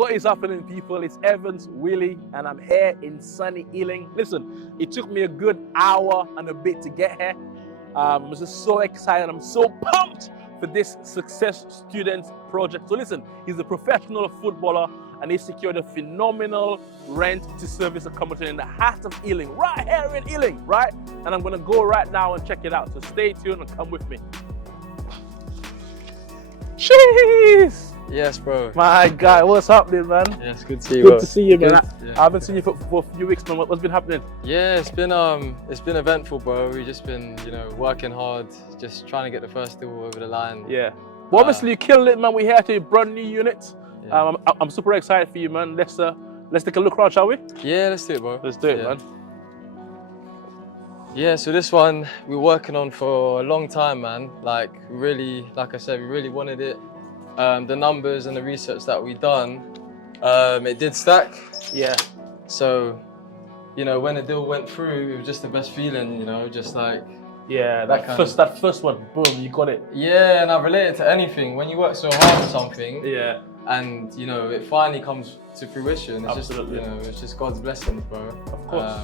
What is happening, people? It's Evans Willie, and I'm here in sunny Ealing. Listen, it took me a good hour and a bit to get here. I'm just so excited. I'm so pumped for this Success Students project. So listen, he's a professional footballer, and he secured a phenomenal rent to service accommodation in the heart of Ealing, right here in Ealing, right? And I'm gonna go right now and check it out. So stay tuned and come with me. Jeez! Yes, bro. My guy, what's happening, man? Yes, good to see you. Bro. Good to see you, man. Yeah. I haven't seen you for a few weeks, man. What's been happening? Yeah, it's been eventful, bro. We've just been, working hard, just trying to get the first deal over the line. Yeah. Well, obviously you killed it, man. We're here to a brand new unit. Yeah. I'm super excited for you, man. Let's take a look around, shall we? Yeah, let's do it, bro. Let's do it, man. Yeah, so this one we're working on for a long time, man. Like I said, we really wanted it. The numbers and the research that we done, it did stack. Yeah. So, when the deal went through, it was just the best feeling, just like. Yeah, that first one, boom, you got it. Yeah, and I relate it to anything. When you work so hard on something, yeah, and it finally comes to fruition. It's absolutely. just, it's just God's blessings, bro. Of course.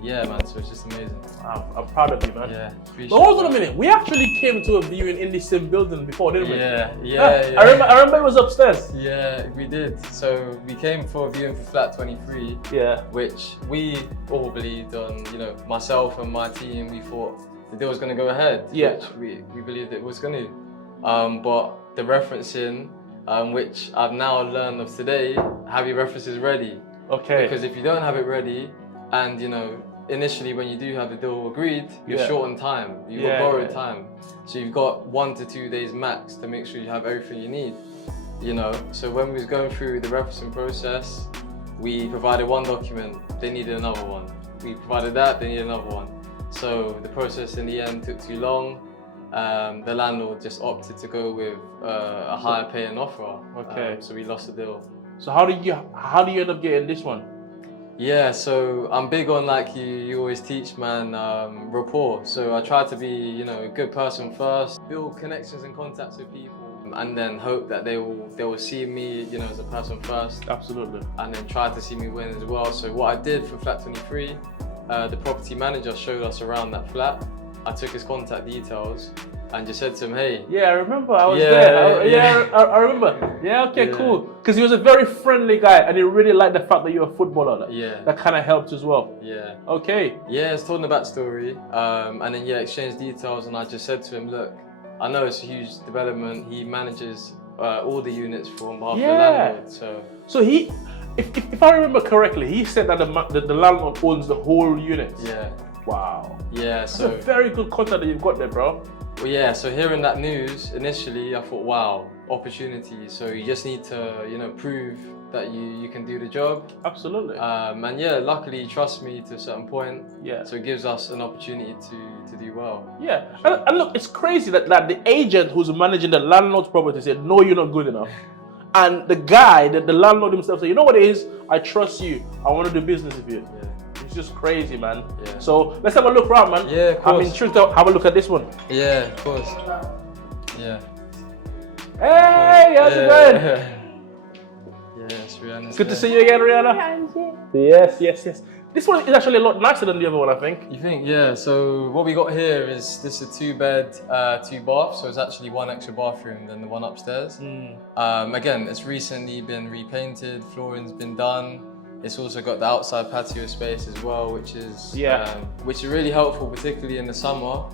Yeah, man. So it's just amazing. I'm proud of you, man. Yeah. But hold on a minute. We actually came to a viewing in the same building before, didn't we? Yeah. I remember it was upstairs. Yeah, we did. So we came for a viewing for flat 23. Yeah. Which we all believed on. Myself and my team, we thought the deal was going to go ahead. Yeah. Which we believed it was going to. But the referencing, which I've now learned of today, have your references ready. Okay. Because if you don't have it ready, and initially when you do have the deal agreed, you're short on time. You've got borrowed time. So you've got 1 to 2 days max to make sure you have everything you need. So when we was going through the referencing process, we provided one document, they needed another one. We provided that, they needed another one. So the process in the end took too long. The landlord just opted to go with a higher paying offer. Okay. So we lost the deal. So how do you end up getting this one? Yeah, so I'm big on, like you always teach, man, rapport. So I try to be, a good person first, build connections and contacts with people, and then hope that they will see me, as a person first. Absolutely. And then try to see me win as well. So what I did for flat 23, the property manager showed us around that flat. I took his contact details and just said to him, hey. Yeah, I remember. I was there. I remember. Yeah, okay, cool. Because he was a very friendly guy, and he really liked the fact that you're a footballer. That kind of helped as well. Yeah. Okay. Yeah, it's told him the backstory. And then, exchanged details, and I just said to him, look, I know it's a huge development. He manages all the units on behalf of the landlord. So he, if I remember correctly, he said that the landlord owns the whole unit. Yeah. Wow. Yeah, That's a very good contact that you've got there, bro. Well, yeah, so hearing that news, initially I thought, wow, opportunity. So you just need to, prove that you can do the job. Absolutely. And yeah, luckily he trusts me to a certain point. Yeah. So it gives us an opportunity to do well. Yeah. And look, it's crazy that the agent who's managing the landlord's property said, no, you're not good enough. And the guy, the landlord himself said, you know what it is? I trust you. I want to do business with you. Yeah. It's just crazy, man. Yeah. So let's have a look around, man. Yeah, of course. I'm intrigued to have a look at this one. Yeah, of course. Yeah. Hey, how's it going? Yes, Rihanna's Good to see you again, Rihanna. Yes. This one is actually a lot nicer than the other one, I think. You think? Yeah, so what we got here is this is a 2-bed, 2-bath, so it's actually one extra bathroom than the one upstairs. Again, it's recently been repainted, flooring's been done. It's also got the outside patio space as well, which is really helpful, particularly in the summer.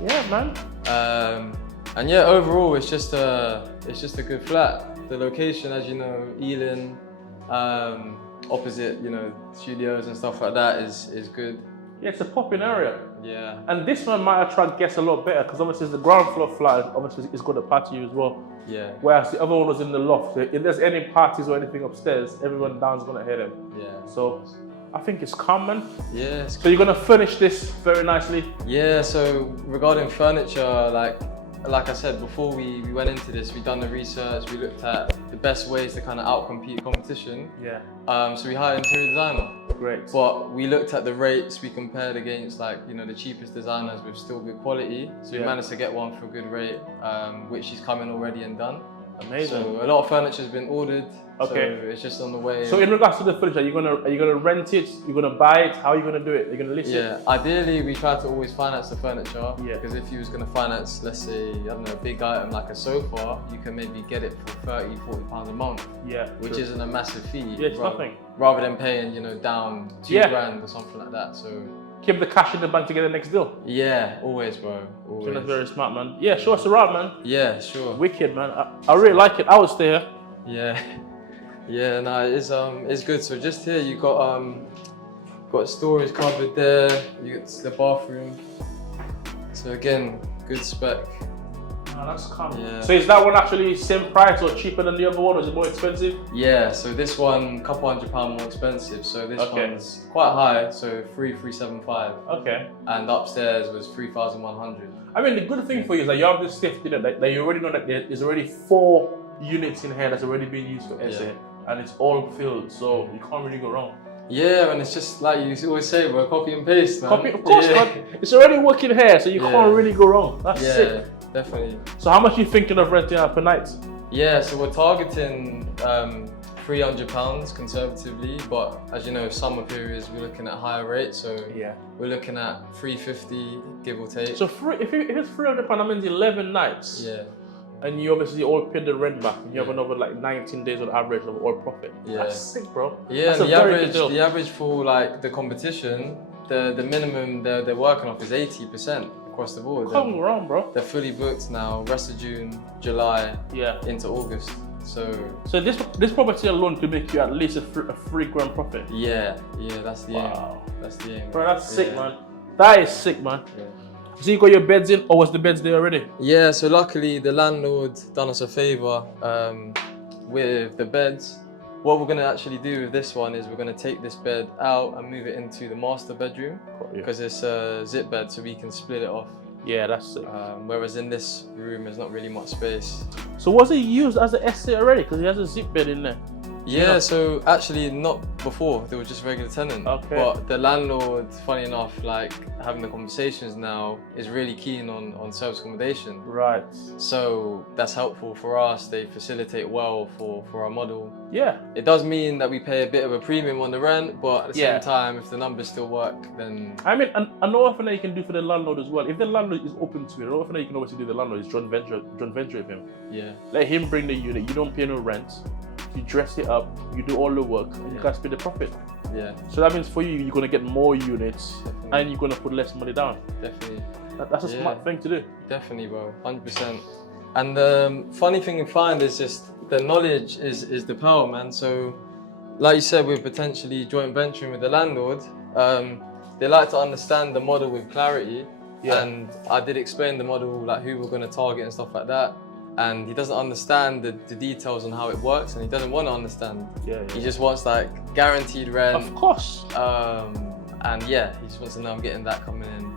Yeah, man. And yeah, overall, it's just a good flat. The location, as you know, Ealing, opposite, studios and stuff like that is good. Yeah, it's a popping area. Yeah. And this one might attract guests a lot better because obviously it's the ground floor flat. Obviously, it's got a patio as well. Yeah. Whereas the other one was in the loft. So if there's any parties or anything upstairs, everyone down's gonna hear them. Yeah. So I think it's common. Yeah. So you're gonna furnish this very nicely. Yeah. So regarding furniture, like I said before, we went into this. We done the research. We looked at the best ways to kind of outcompete competition. Yeah. So we hired an interior designer. Great. But we looked at the rates. We compared against the cheapest designers with still good quality. So we managed to get one for a good rate, which he's come in already and done. Amazing. So a lot of furniture has been ordered. Okay. So it's just on the way. So in regards to the furniture, are you gonna rent it? You're gonna buy it? How are you gonna do it? Are you gonna list it? Yeah, ideally we try to always finance the furniture. Yeah. Because if you was gonna finance, let's say, I don't know, a big item like a sofa, you can maybe get it for 30, 40 pounds a month. Yeah. Which true. isn't a massive fee. Yeah, it's nothing. Rather than paying, you know, down 2 Yeah. grand or something like that. So Keep the cash in the bank to get the next deal. yeah, always, bro. Always. So that's very smart, man. Yeah, show us around, man. Yeah, sure. Wicked, man. I really like it. I would stay here. Yeah. Yeah, no, it's good. So just here you got storage cupboard there. You got the bathroom. So again, good spec. Oh, that's calm. Yeah. So is that one actually same price or cheaper than the other one, or is it more expensive? Yeah. So this one, couple £100 more expensive. So this Okay. one's quite high. So 3,375. Okay. And upstairs was 3,100. I mean, the good thing for you is that you have this safety net that you already know that there's already 4 units in here that's already being used for SA, and it's all filled, so you can't really go wrong. Yeah, and it's just like you always say, bro, copy and paste, man. Copy, of course, man. It's already working here, so you can't really go wrong. That's sick. Definitely. So how much are you thinking of renting out per night? Yeah, so we're targeting £300 conservatively, but as you know, summer periods we're looking at higher rates, so we're looking at 350 give or take. So if it's £300, that means 11 nights. Yeah. And you obviously all pay the rent back, and you have another like 19 days on average of all profit. Yeah. That's sick, bro. Yeah, that's the average for like the competition, the minimum they're working off is 80% across the board. Come around, bro. They're fully booked now, rest of June, July, into August. So this property alone could make you at least a £3 profit. Yeah, that's the aim. Wow. That's the aim. Bro, that's sick, man. That is sick, man. Yeah. So you got your beds in, or was the beds there already? Yeah, so luckily the landlord done us a favour with the beds. What we're going to actually do with this one is we're going to take this bed out and move it into the master bedroom because it's a zip bed, so we can split it off. Yeah, that's sick. Whereas in this room there's not really much space. So was it used as an SA already? Because he has a zip bed in there. Yeah, so actually not before, they were just regular tenant. Okay. But the landlord, funny enough, like having the conversations now, is really keen on service accommodation. Right. So that's helpful for us, they facilitate well for our model. Yeah. It does mean that we pay a bit of a premium on the rent, but at the same time, if the numbers still work, then... I mean, another thing that you can do for the landlord as well, if the landlord is open to it, another thing that you can obviously do with the landlord is joint venture with him. Yeah. Let him bring the unit, you don't pay no rent. You dress it up, you do all the work, and you can split the profit. Yeah. So that means for you, you're gonna get more units, and you're gonna put less money down. Definitely. That's a smart thing to do. Definitely, bro. 100%. And the funny thing you find is just the knowledge is the power, man. So, like you said, we're potentially joint venturing with the landlord. They like to understand the model with clarity. Yeah. And I did explain the model, like who we're gonna target and stuff like that. And he doesn't understand the details on how it works, and he doesn't want to understand. He just wants like guaranteed rent. Of course. And yeah, he just wants to know I'm getting that coming in.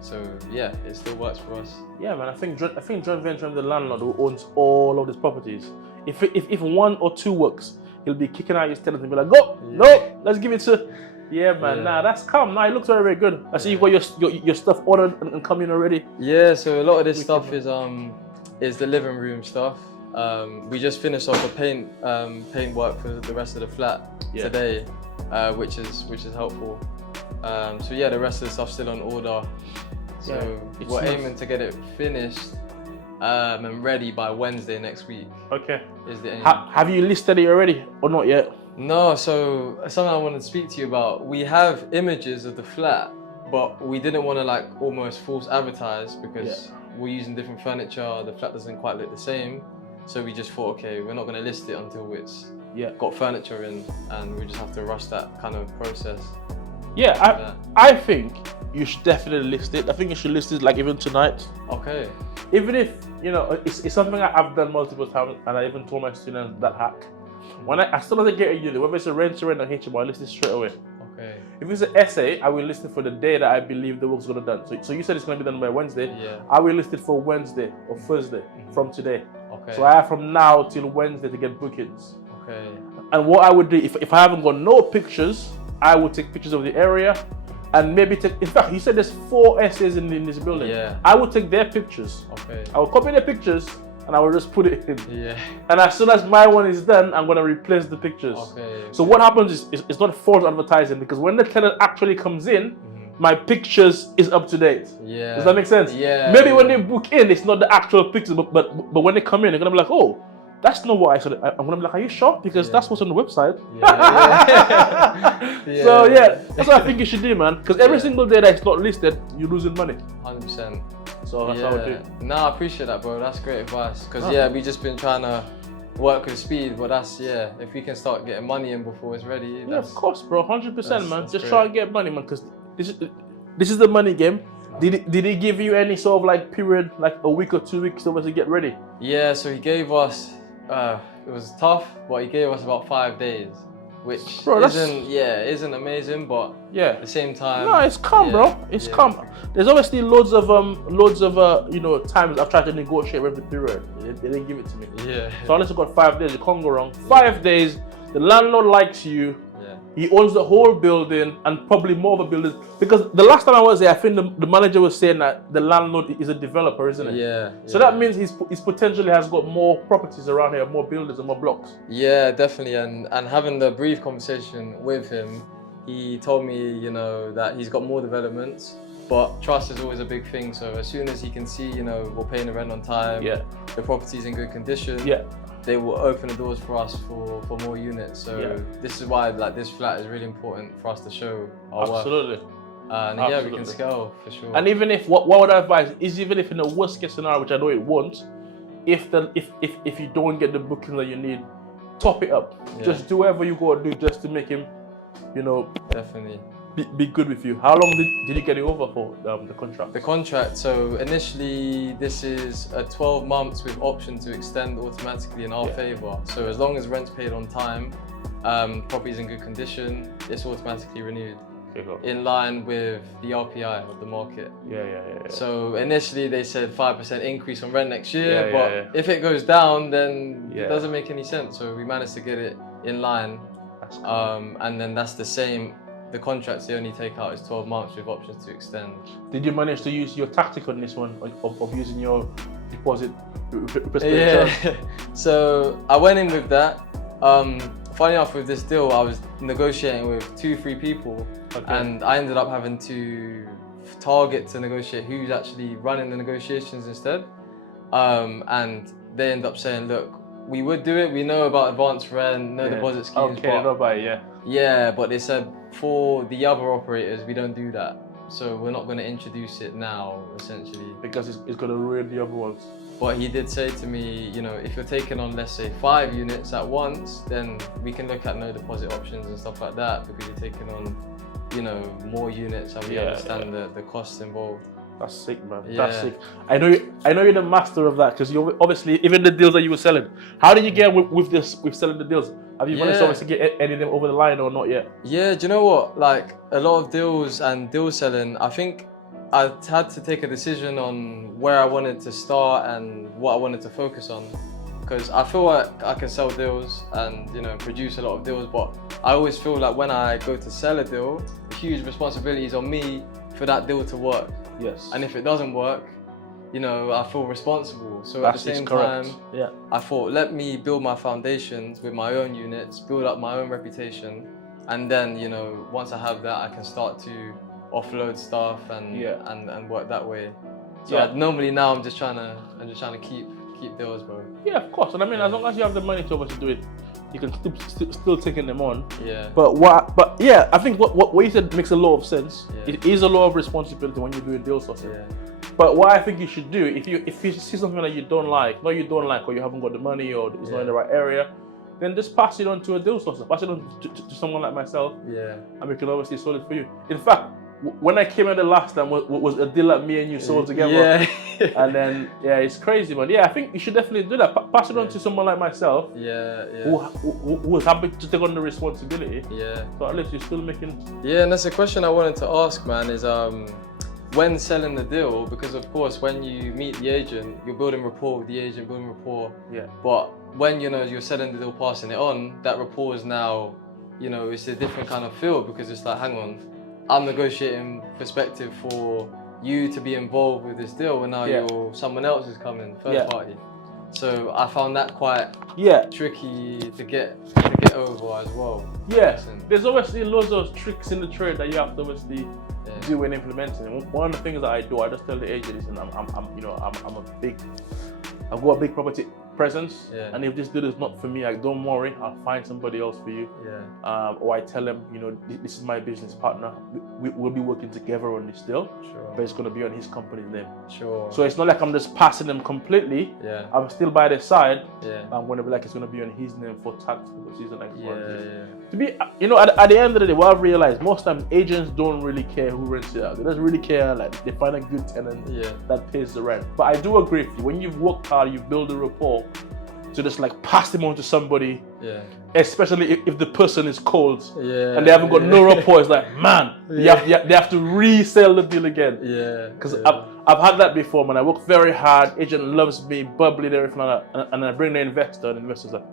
So yeah, it still works for us. Yeah, man. I think joint venture and the landlord who owns all of these properties. If 1 or 2 works, he'll be kicking out his tenants and be like, go, no, let's give it to. Yeah, man. Nah, that's calm. Nah, it looks very, very good. I see you've got your stuff ordered and coming already. Yeah. So a lot of this stuff is the living room stuff. We just finished off the paint work for the rest of the flat today, which is helpful. So yeah, the rest of the stuff's still on order. So we're aiming to get it finished and ready by Wednesday next week. Okay. Is the aim. Have you listed it already or not yet? No. So something I wanted to speak to you about. We have images of the flat, but we didn't want to like almost false advertise because we're using different furniture, the flat doesn't quite look the same. So we just thought, okay, we're not going to list it until it's got furniture in, and we just have to rush that kind of process. Yeah, I think you should definitely list it. I think you should list it like even tonight. Okay. Even if, you know, it's something I've done multiple times, and I even told my students that hack. When as soon as I get a unit, whether it's a rent or HMO, I list it straight away. Okay. If it's an essay, I will list it for the day that I believe the work's gonna be done. So you said it's gonna be done by Wednesday. Yeah. I will list it for Wednesday or Thursday from today. Okay. So I have from now till Wednesday to get bookings. Okay. And what I would do, if I haven't got no pictures, I would take pictures of the area and maybe take, in fact, you said there's 4 essays in this building. Yeah. I would take their pictures. Okay. I would copy their pictures and I will just put it in. Yeah. And as soon as my one is done, I'm gonna replace the pictures. Okay. So what happens is it's not false advertising, because when the tenant actually comes in, my pictures is up to date. Yeah. Does that make sense? Yeah. Maybe when they book in, it's not the actual pictures, but when they come in, they're gonna be like, oh, that's not what I said. I'm gonna be like, are you sure? Because that's what's on the website. Yeah. So yeah, that's what I think you should do, man. Because every single day that it's not listed, you're losing money. 100%. So that's how I do. No, I appreciate that, bro. That's great advice. Because we just been trying to work with speed, but that's if we can start getting money in before it's ready. Yeah, of course, bro. 100%, man. Just great. try and get money, man. Because this is the money game. Did he give you any sort of like period, like a week or 2 weeks over to get ready? Yeah, so he gave us. It was tough, but he gave us about 5 days, which isn't amazing, but at the same time. No, it's calm, bro. It's calm. There's obviously loads of times I've tried to negotiate with the period. They didn't give it to me. Yeah. So unless you got 5 days, you can't go wrong. 5 days, the landlord likes you. Yeah. He owns the whole building and probably more of a building. Because the last time I was there, I think the manager was saying that the landlord is a developer, isn't it? Yeah. So that means he's potentially has got more properties around here, more buildings and more blocks. Yeah, definitely. And having the brief conversation with him, he told me, that he's got more developments, but trust is always a big thing. So as soon as he can see, we're paying the rent on time, the property's in good condition, they will open the doors for us for more units. So this is why this flat is really important for us to show our work. And we can scale for sure. And even if what would I advise is, even if in the worst case scenario, which I know it won't, if you don't get the booking that you need, top it up. Just do whatever you gotta do just to make him, definitely be good with you. How long did you get it over for, the contract? The contract, so initially this is a 12 months with option to extend automatically in our favor. So as long as rent's paid on time, property's in good condition, it's automatically renewed. In line with the RPI of the market. So initially they said 5% increase on rent next year, but if it goes down, then it doesn't make any sense. So we managed to get it in line. That's cool. And then that's the same. The contracts they only take out is 12 months with options to extend. Did you manage to use your tactic on this one of using your deposit? So I went in with that. Funny enough, with this deal, I was negotiating with 2-3 people, and I ended up having to target to negotiate who's actually running the negotiations instead. And they end up saying, look, we would do it. We know about advance rent, no deposit schemes. But they said for the other operators, we don't do that. So we're not going to introduce it now, essentially. Because it's going to ruin the other ones. But he did say to me, if you're taking on, let's say, 5 units at once, then we can look at no deposit options and stuff like that, because you're taking on, more units, and we understand the costs involved. That's sick, man. That's sick. I know you're the master of that, because you obviously, even the deals that you were selling. How did you get with selling the deals? Have you managed to obviously get any of them over the line or not yet? Yeah, do you know what? Like a lot of deals and deal selling, I think I had to take a decision on where I wanted to start and what I wanted to focus on. Because I feel like I can sell deals and produce a lot of deals, but I always feel like when I go to sell a deal, huge responsibility is on me for that deal to work. Yes. And if it doesn't work, I feel responsible. So at the same time, I thought, let me build my foundations with my own units, build up my own reputation, and then once I have that, I can start to offload stuff and work that way. So normally now I'm just trying to keep deals, bro. Yeah, of course. And I mean, as long as you have the money to obviously do it, you can still taking them on. Yeah. But I think what you said makes a lot of sense. Yeah. It is a lot of responsibility when you're doing deal sourcing. Yeah. But what I think you should do, if you see something that you don't like, or you haven't got the money, or it's not in the right area, then just pass it on to a deal sourcer. Pass it on to someone like myself. Yeah. And we can obviously sell it for you. In fact, when I came out the last time was a deal that me and you sold together. Yeah. And then it's crazy, man. Yeah, I think you should definitely do that. Pass it on to someone like myself. Yeah. Who is happy to take on the responsibility. Yeah. So at least you're still making. Yeah, and that's a question I wanted to ask, man. Is when selling the deal, because of course when you meet the agent, you're building rapport with the agent, building rapport. Yeah. But when you're selling the deal, passing it on, that rapport is now, it's a different kind of feel, because it's like, hang on, I'm negotiating perspective for you to be involved with this deal, and now someone else is coming, third party. So I found that quite tricky to get over as well. Yeah, there's obviously loads of tricks in the trade that you have to obviously do and implement. And one of the things that I do, I just tell the agent, listen, I've got a big property presence, and if this deal is not for me, don't worry, I'll find somebody else for you. Or I tell them, this is my business partner. We'll be working together on this deal, but it's going to be on his company's name. So it's not like I'm just passing them completely. I'm still by their side. I'm going to be like, it's going to be on his name for tax purposes and to be, at the end of the day, what I've realized, most times agents don't really care who rents it out. They don't really care, like they find a good tenant that pays the rent. But I do agree with you, when you've worked hard, you've built a rapport, to just like pass them on to somebody, especially if the person is cold and they haven't got no rapport, it's like, man, they have to resell the deal again. Because I've had that before, man. I work very hard, agent loves me, bubbly and everything like that, and I bring the investor, and the investor's like,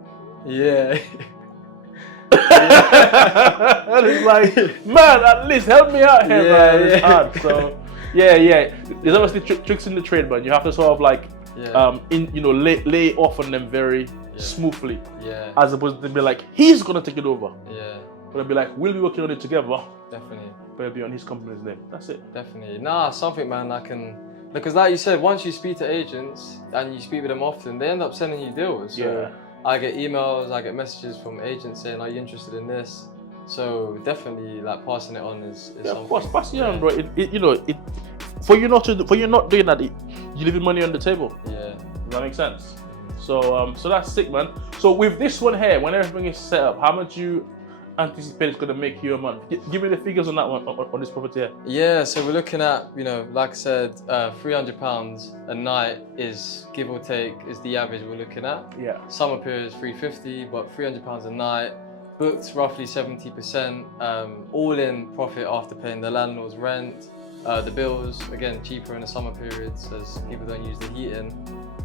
and it's like, man, at least help me out here, man. It's hard. So there's obviously tricks in the trade, but you have to sort of like lay off on them very smoothly, as opposed to be like, he's gonna take it over. But it'll be like, we'll be working on it together. Definitely. But it'll be on his company's name. That's it. Definitely. Nah, something, man, I can, because like you said, once you speak to agents and you speak with them often, they end up sending you deals. So I get emails, I get messages from agents saying, are you interested in this? So definitely, like, passing it on is something. Of course, passing it on, bro. For you not doing that, you're leaving money on the table. Does that make sense? So that's sick, man. So with this one here, when everything is set up, how much you anticipate it's gonna make you a month? Give me the figures on that one, on this property here. Yeah, so we're looking at, like I said, £300 a night is, give or take, is the average we're looking at. Summer period is £350, but £300 a night. Booked roughly 70%, all in profit after paying the landlord's rent. The bills, again, cheaper in the summer periods as people don't use the heating.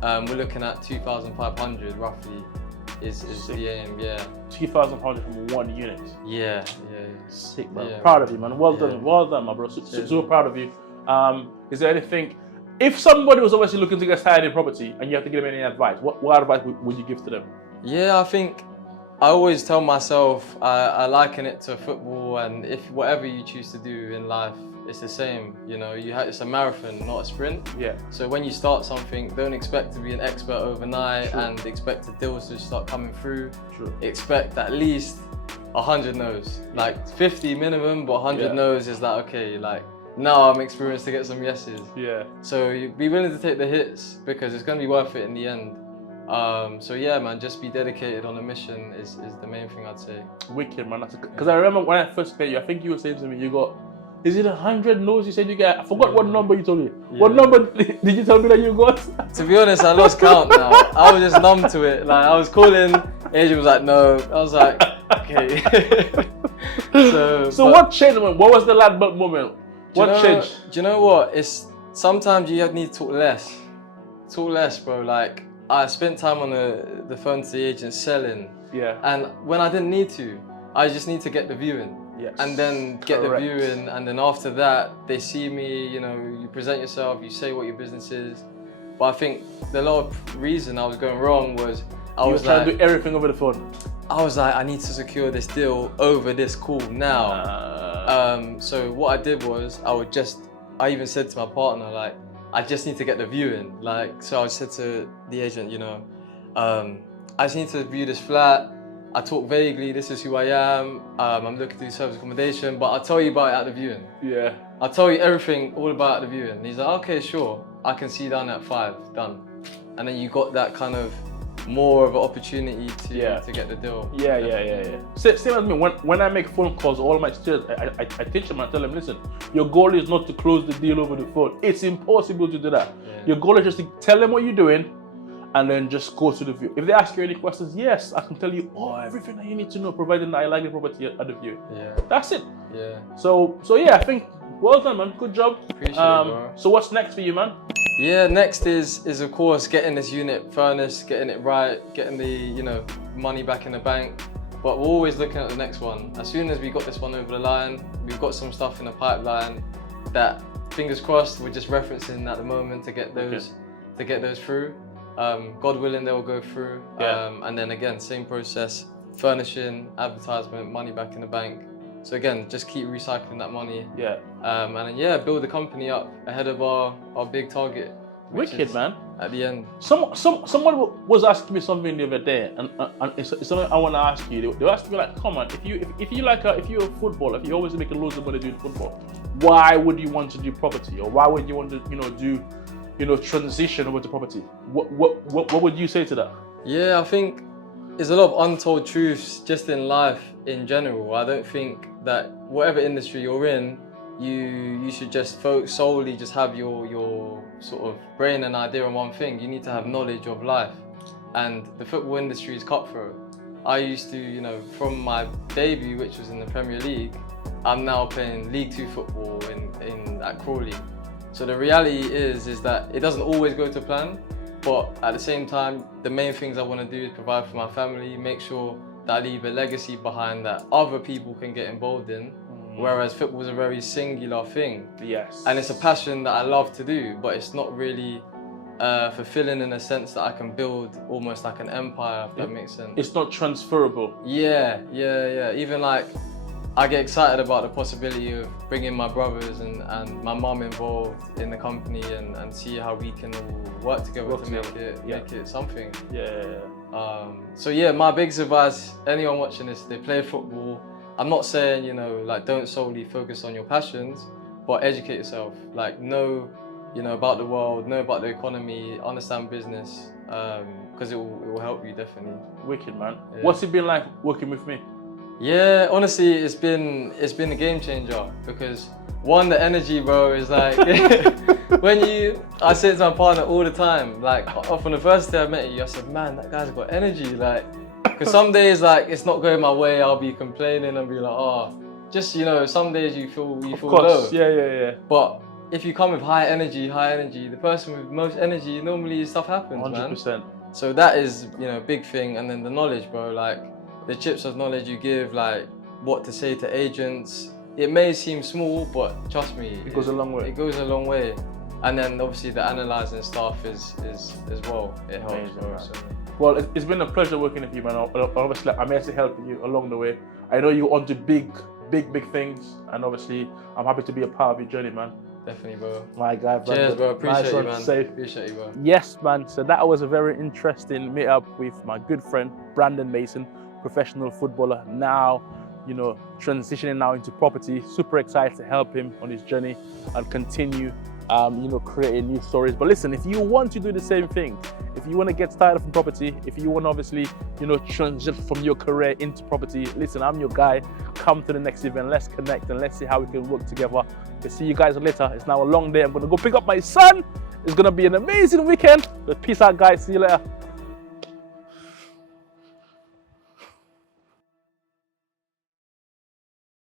We're looking at 2,500 roughly is the aim, 2,500 from one unit. Sick, man. Yeah. Proud of you, man. Well done, my bro. So proud of you. Is there anything, if somebody was obviously looking to get started in property and you have to give them any advice, what advice would you give to them? I think I always tell myself I liken it to football, and if whatever you choose to do in life, it's the same. It's a marathon, not a sprint. So when you start something, don't expect to be an expert overnight and expect the deals to start coming through. Expect at least 100 no's, like 50 minimum, but 100 no's is like, okay, like now I'm experienced to get some yeses. So be willing to take the hits because it's gonna be worth it in the end. Man, just be dedicated on a mission is the main thing I'd say. Wicked, man. Because I remember when I first met you, I think you were saying to me, you got, is it 100 no's you said you get? I forgot what number you told me. What number did you tell me that you got? To be honest, I lost count now. I was just numb to it. Like, I was calling, agent was like, no. I was like, okay. So what changed? What was the light bulb moment? What changed? Do you know what? It's sometimes you need to talk less. Talk less, bro. Like, I spent time on the phone to the agent selling. And when I didn't need to, I just need to get the viewing. And then get the viewing, and then after that, they see me, you present yourself, you say what your business is. But I think the lot of reason I was going wrong was I was trying to do everything over the phone. I was like, I need to secure this deal over this call now. So what I did was I even said to my partner, like, I just need to get the viewing. Like, so I said to the agent, I just need to view this flat. I talk vaguely, this is who I am, I'm looking to do service accommodation, but I'll tell you about it at the viewing. I'll tell you everything all about it at the viewing. And he's like, okay, sure, I can see you down at 5, done. And then you got that kind of more of an opportunity to get the deal. Same as me, when I make phone calls, all my students, I teach them, I tell them, listen, your goal is not to close the deal over the phone. It's impossible to do that. Your goal is just to tell them what you're doing, and then just go to the view. If they ask you any questions, yes, I can tell you everything that you need to know, provided that I like the property at the view. That's it. So I think, well done, man. Good job. Appreciate it, bro. So what's next for you, man? Next is of course getting this unit furnished, getting it right, getting the money back in the bank. But we're always looking at the next one. As soon as we got this one over the line, we've got some stuff in the pipeline that, fingers crossed, we're just referencing at the moment to get those through. God willing, they will go through. Yeah. And then again, same process, furnishing, advertisement, money back in the bank. So again, just keep recycling that money. Yeah. And then yeah, build the company up ahead of our big target. Wicked, man. At the end. Someone was asking me something the other day, and it's something I want to ask you. They were asking me like, come on, if you're a footballer, if you always make loads of money doing football, why would you want to do property, or why would you want to do transition over to property? What would you say to that? Yeah, I think there's a lot of untold truths just in life in general. I don't think that whatever industry you're in, you should just solely just have your sort of brain and idea on one thing. You need to have knowledge of life, and the football industry is cutthroat. I used to, from my debut, which was in the Premier League, I'm now playing League 2 football at Crawley. So the reality is that it doesn't always go to plan, but at the same time, the main things I want to do is provide for my family, make sure that I leave a legacy behind that other people can get involved in. Whereas football is a very singular thing. Yes. And it's a passion that I love to do, but it's not really fulfilling in a sense that I can build almost like an empire, if that makes sense. It's not transferable. Yeah. Even like, I get excited about the possibility of bringing my brothers and my mum involved in the company and see how we can all work together to make it something. Yeah. So yeah, my biggest advice, anyone watching this, they play football. I'm not saying, like don't solely focus on your passions, but educate yourself. Like know, about the world, know about the economy, understand business, because it will help you definitely. Wicked, man. Yeah. What's it been like working with me? Yeah, honestly, it's been a game changer because one, the energy, bro, is like I say to my partner all the time, like from the first day I met you, I said, man, that guy's got energy, like. Because some days, like, it's not going my way, I'll be complaining and be like, just, some days you feel low. Yeah. But if you come with high energy, the person with most energy, normally stuff happens, 100%. Man. So that is, big thing. And then the knowledge, bro, like, the chips of knowledge you give, like, what to say to agents. It may seem small, but trust me. It goes a long way. It goes a long way. And then, obviously, the analysing stuff is as well. It helps, amazing, bro. man. Well, it's been a pleasure working with you, man. Obviously, I'm here to help you along the way. I know you're onto big things, and obviously, I'm happy to be a part of your journey, man. Definitely, bro. My guy, Brandon. Cheers, bro. Appreciate you, man. Safe. Appreciate you, bro. Yes, man. So that was a very interesting meet-up with my good friend, Brandon Mason, professional footballer. Now, transitioning now into property. Super excited to help him on his journey and continue creating new stories. But listen, if you want to do the same thing, if you want to get started from property, if you want to obviously, transition from your career into property, listen, I'm your guy. Come to the next event. Let's connect and let's see how we can work together. We'll see you guys later. It's now a long day. I'm going to go pick up my son. It's going to be an amazing weekend. But peace out, guys. See you later.